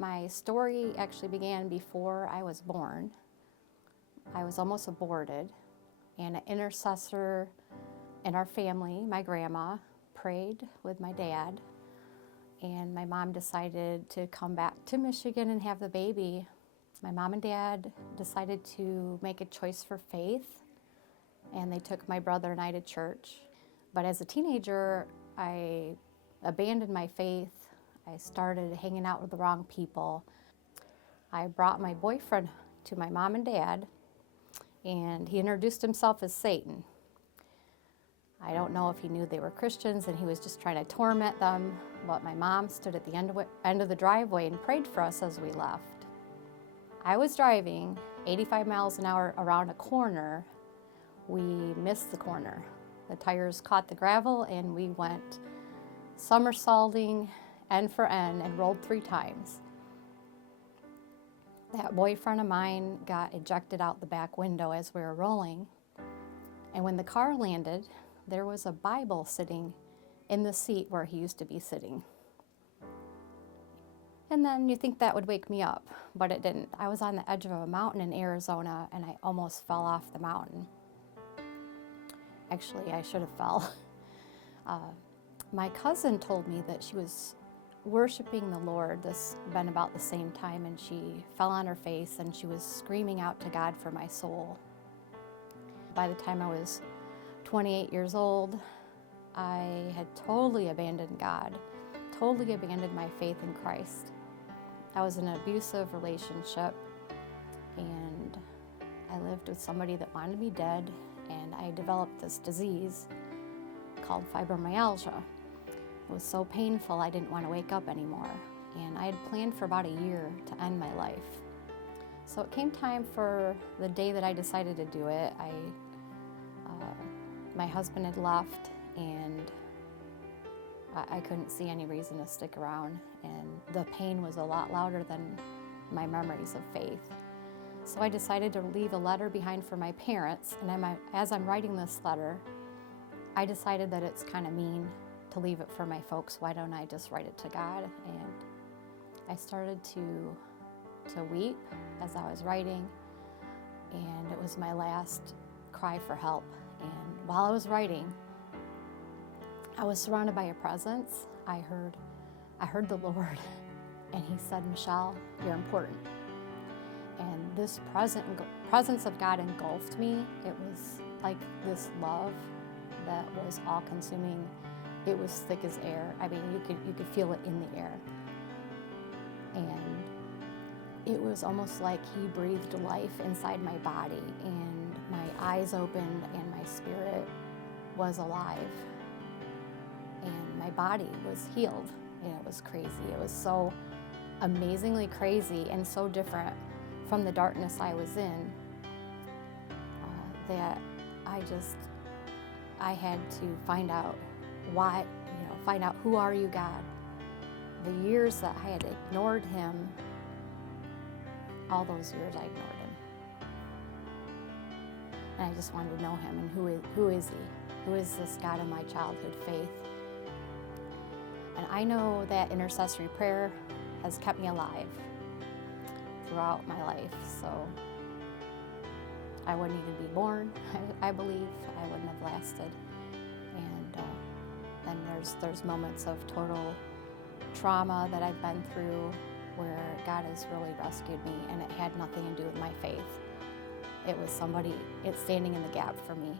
My story actually began before I was born. I was almost aborted, and an intercessor in our family, my grandma, prayed with my dad, and my mom decided to come back to Michigan and have the baby. My mom and dad decided to make a choice for faith, and they took my brother and I to church. But as a teenager, I abandoned my faith. I started hanging out with the wrong people. I brought my boyfriend to my mom and dad, and he introduced himself as Satan. I don't know if he knew they were Christians and he was just trying to torment them, but my mom stood at the end of the driveway and prayed for us as we left. I was driving 85 miles an hour around a corner. We missed the corner. The tires caught the gravel and we went somersaulting end for end and rolled 3 times. That boyfriend of mine got ejected out the back window as we were rolling. And when the car landed, there was a Bible sitting in the seat where he used to be sitting. And then you think that would wake me up, but it didn't. I was on the edge of a mountain in Arizona and I almost fell off the mountain. Actually, I should have fell. My cousin told me that she was worshiping the Lord. This had been about the same time, and she fell on her face and she was screaming out to God for my soul. By the time I was 28 years old, I had totally abandoned God, totally abandoned my faith in Christ. I was in an abusive relationship, and I lived with somebody that wanted me dead, and I developed this disease called fibromyalgia. It was so painful I didn't want to wake up anymore, and I had planned for about a year to end my life. So it came time for the day that I decided to do it. My husband had left, and I couldn't see any reason to stick around, and the pain was a lot louder than my memories of faith. So I decided to leave a letter behind for my parents, and as I'm writing this letter, I decided that it's kind of mean to leave it for my folks. Why don't I just write it to God? And I started to weep as I was writing, and it was my last cry for help. And while I was writing, I was surrounded by a presence. I heard the Lord, and he said, "Michelle, you're important." And this presence of God engulfed me. It was like this love that was all-consuming. It was thick as air. I mean, you could feel it in the air. And it was almost like he breathed life inside my body, and my eyes opened and my spirit was alive. And my body was healed, and it was crazy. It was so amazingly crazy and so different from the darkness I was in that I had to find out find out who are you, God. The years that I had ignored him, all those years I ignored him. And I just wanted to know him, and who is he? Who is this God of my childhood faith? And I know that intercessory prayer has kept me alive throughout my life, so I wouldn't even be born, I believe. I wouldn't have lasted. And then there's moments of total trauma that I've been through where God has really rescued me, and it had nothing to do with my faith. It was somebody standing in the gap for me.